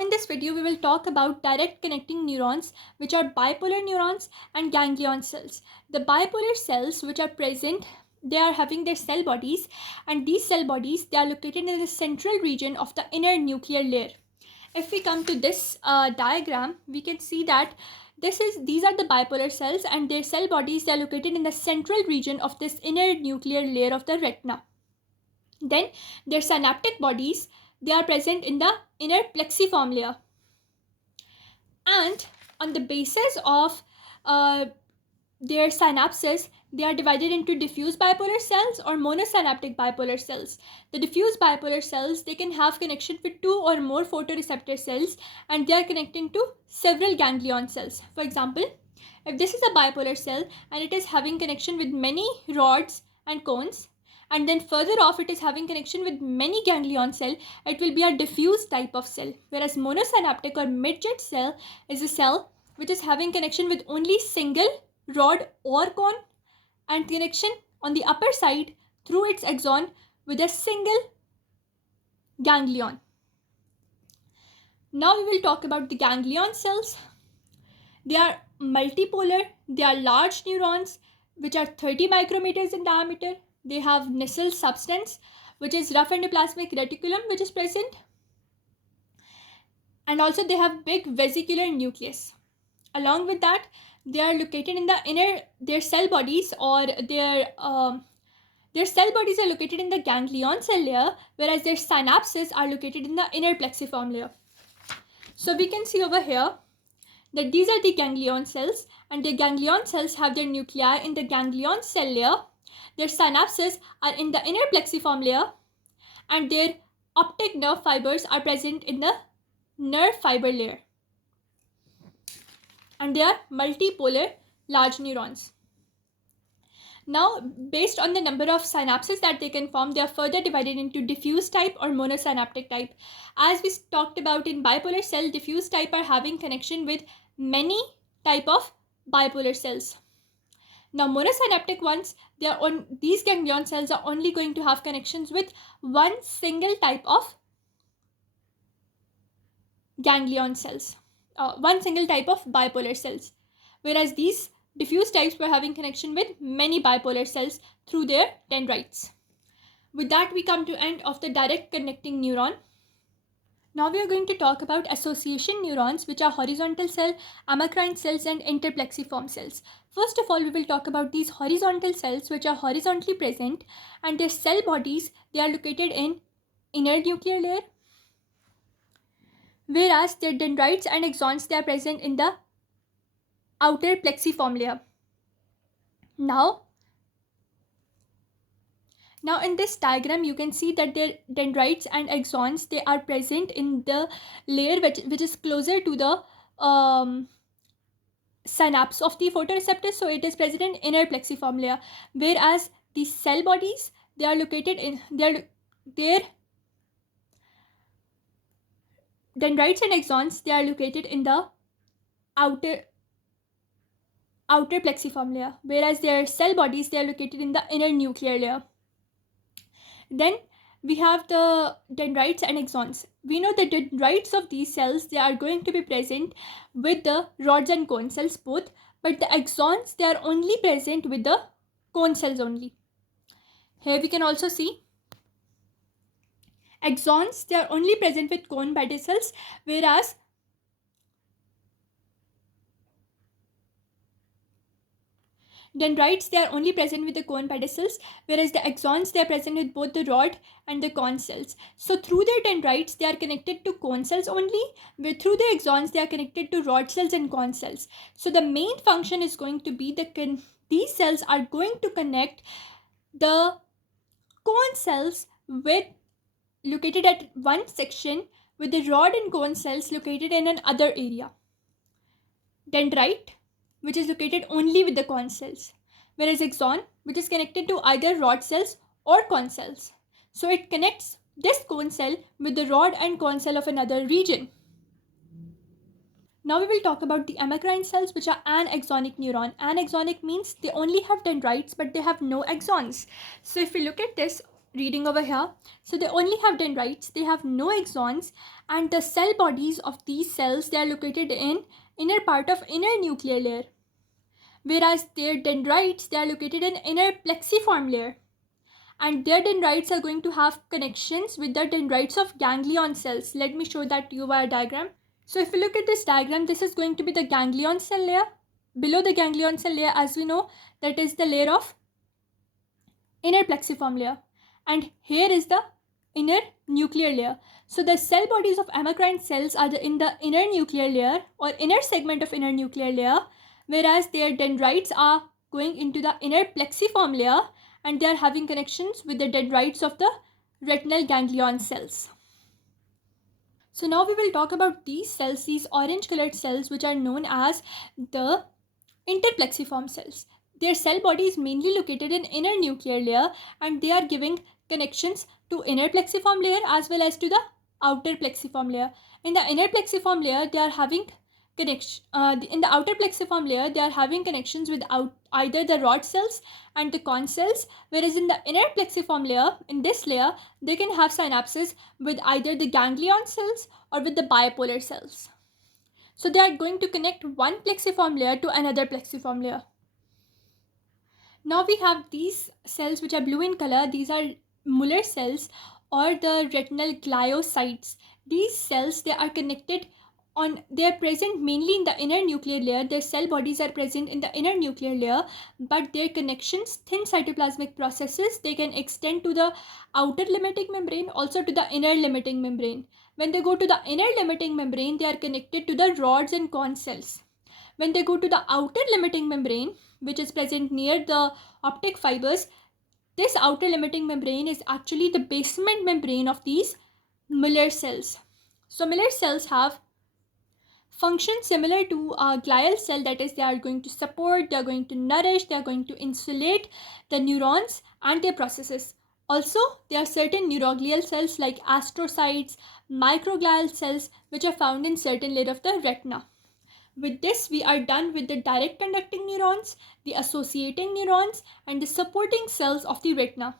in this video, we will talk about direct connecting neurons, which are bipolar neurons and ganglion cells. The bipolar cells which are present, they are having their cell bodies, and these cell bodies, they are located in the central region of the inner nuclear layer. If we come to this diagram, we can see that these are the bipolar cells, and their cell bodies, they are located in the central region of this inner nuclear layer of the retina. Then their synaptic bodies, they are present in the inner plexiform layer. And on the basis of their synapses, they are divided into diffuse bipolar cells or monosynaptic bipolar cells. The diffuse bipolar cells, they can have connection with two or more photoreceptor cells, and they are connecting to several ganglion cells. For example, if this is a bipolar cell and it is having connection with many rods and cones, and then further off it is having connection with many ganglion cell, it will be a diffuse type of cell. Whereas monosynaptic or midget cell is a cell which is having connection with only single rod or cone, and connection on the upper side through its axon with a single ganglion. Now we will talk about the ganglion cells. They are multipolar, they are large neurons which are 30 micrometers in diameter. They have Nissl substance, which is rough endoplasmic reticulum, which is present. And also they have big vesicular nucleus. Along with that, they are located in the inner, their cell bodies or their cell bodies are located in the ganglion cell layer, whereas their synapses are located in the inner plexiform layer. So we can see over here that these are the ganglion cells, and the ganglion cells have their nuclei in the ganglion cell layer. Their synapses are in the inner plexiform layer, and their optic nerve fibers are present in the nerve fiber layer. And they are multipolar large neurons. Now, based on the number of synapses that they can form, they are further divided into diffuse type or monosynaptic type. As we talked about in bipolar cell, diffuse type are having connection with many type of bipolar cells. Now, monosynaptic ones, these ganglion cells are only going to have connections with one single type of ganglion cells, one single type of bipolar cells, whereas these diffuse types were having connection with many bipolar cells through their dendrites. With that, we come to end of the direct connecting neuron. Now we are going to talk about association neurons, which are horizontal cell, amacrine cells, and interplexiform cells. First of all, we will talk about these horizontal cells, which are horizontally present, and their cell bodies, they are located in inner nuclear layer, whereas their dendrites and axons, they are present in the outer plexiform layer. Now in this diagram, you can see that their dendrites and axons, they are present in the layer which is closer to the synapse of the photoreceptors. So it is present in inner plexiform layer, whereas the cell bodies, they are located in their dendrites and axons, they are located in the outer plexiform layer, whereas their cell bodies, they are located in the inner nuclear layer. Then we have the dendrites and axons. We know the dendrites of these cells, they are going to be present with the rods and cone cells both, but the axons, they are only present with the cone cells only. Here we can also see axons, they are only present with cone pedicels, whereas dendrites, they are only present with the cone pedicels, whereas the axons, they are present with both the rod and the cone cells. So through their dendrites, they are connected to cone cells only, where through the axons, they are connected to rod cells and cone cells. So the main function is going to be these cells are going to connect the cone cells located at one section with the rod and cone cells located in another area. Dendrite, which is located only with the cone cells, whereas axon, which is connected to either rod cells or cone cells. So it connects this cone cell with the rod and cone cell of another region. Now we will talk about the amacrine cells, which are anaxonic neuron. Anaxonic means they only have dendrites, but they have no axons. So if we look at this, reading over here. So they only have dendrites, they have no axons, and the cell bodies of these cells, they are located in inner part of inner nuclear layer. Whereas their dendrites, they are located in inner plexiform layer. And their dendrites are going to have connections with the dendrites of ganglion cells. Let me show that to you via diagram. So if you look at this diagram, this is going to be the ganglion cell layer. Below the ganglion cell layer, as we know, that is the layer of inner plexiform layer. And here is the inner nuclear layer. So the cell bodies of amacrine cells are in the inner nuclear layer or inner segment of inner nuclear layer, whereas their dendrites are going into the inner plexiform layer, and they are having connections with the dendrites of the retinal ganglion cells. So now we will talk about these cells, these orange colored cells, which are known as the interplexiform cells. Their cell body is mainly located in inner nuclear layer, and they are giving connections to inner plexiform layer as well as to the outer plexiform layer. In the inner plexiform layer, they are having connection. In the outer plexiform layer, they are having connections with either the rod cells and the con cells, whereas in the inner plexiform layer, in this layer, they can have synapses with either the ganglion cells or with the bipolar cells. So they are going to connect one plexiform layer to another plexiform layer. Now we have these cells which are blue in color. These are Muller cells or the retinal gliocytes. These cells, they are connected they are present mainly in the inner nuclear layer. Their cell bodies are present in the inner nuclear layer, but their connections, thin cytoplasmic processes, they can extend to the outer limiting membrane, also to the inner limiting membrane. When they go to the inner limiting membrane, they are connected to the rods and con cells. When they go to the outer limiting membrane, which is present near the optic fibers, this outer limiting membrane is actually the basement membrane of these Muller cells. So Muller cells have function similar to a glial cell, that is, they are going to support, they are going to nourish, they are going to insulate the neurons and their processes. Also, there are certain neuroglial cells like astrocytes, microglial cells, which are found in certain layer of the retina. With this, we are done with the direct conducting neurons, the associating neurons, and the supporting cells of the retina.